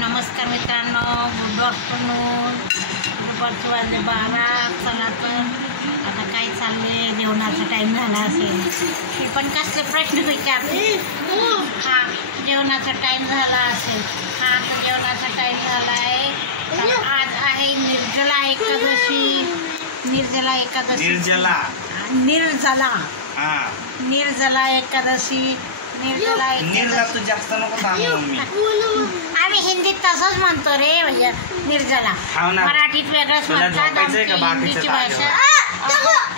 नमस्कार मित्रांनो, good afternoon. दुपारचे वाजले 12. चला तर आता काय चालले, जेवणाचा टाईम झाला असेल. मी पण कसले प्रश्न विचारते. हा जेवणाचा टाईम झाला असेल. हा आता जेवणाचा टाईम झाला आहे. आज आहे निर्जला एकादशी. निर्जला एकादशी. निर्जला एकादशी. निर्जला तू जास्त नको सांगू मम्मी. आम्ही हिंदीत तसंच म्हणतो रे भैया, निर्जला. मराठीत वेगळंच म्हणतात. हिंदीची भाषा.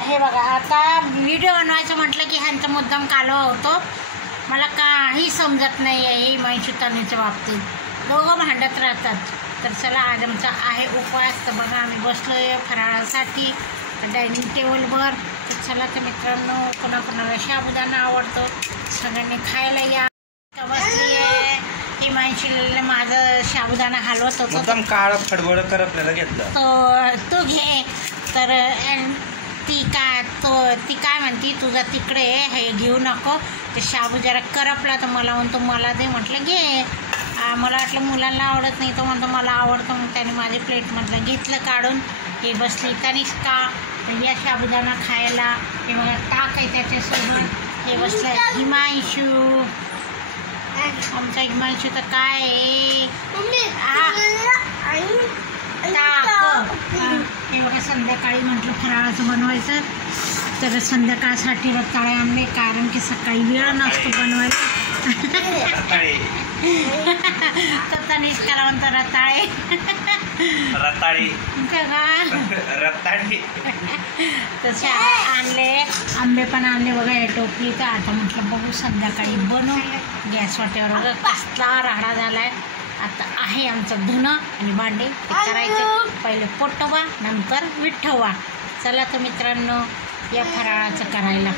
हे बघा, आता व्हिडिओ बनवायचं म्हटलं की ह्यांचा मुद्दाम कालवा होतो. मला काही समजत नाही आहे हिमांशुतानीच्या बाबतीत. दोघं भांडत राहतात. तर चला, आज आमचा आहे उपवास. तर बघा, आम्ही बसलो आहे फराळासाठी डायनिंग टेबलवर. तर चला तर मित्रांनो, कोणाकोणाला साबुदाणा आवडतो सगळ्यांनी खायला या. बसली आहे हिमांशीला माझं साबुदाणा हलवत होतो. एकदम काळ फडबड कर आपल्याला घेतलं. तू घे. तर ती काय म्हणती, तुझा तिकडे हे घेऊ नको. ते शाबू जरा करपला तर मला म्हणतो मला दे. म्हटलं घे. मला वाटलं मुलांना आवडत नाही, तो म्हणतो मला आवडतं. मग त्याने माझ्या प्लेटमधलं घेतलं काढून. हे बसली तनिष्का या साबुदाणा खायला. हे बघा ताक आहे त्याच्यासोबत. हे बसलं हिमांशू. आमचा हिमांशू तर काय आहे, हे बघा. संध्याकाळी म्हटलं फराळाचं बनवायचं, तर संध्याकाळसाठी रताळे आणले, कारण की सकाळी वेळ नसतो बनवायला. तर तनिष्काला म्हणतो रताळे. तसे आणले. आंबे पण आणले बघा या टोपली. तर आता म्हटलं बघू संध्याकाळी बनवू. गॅस वाटेवर बघा कसला राडा झाला आहे. आता आहे आमचं धुणं आणि भांडे करायचे. पहिले पोटोबा, नंतर विठोबा. चला तर मित्रांनो, या फराळाचं करायला.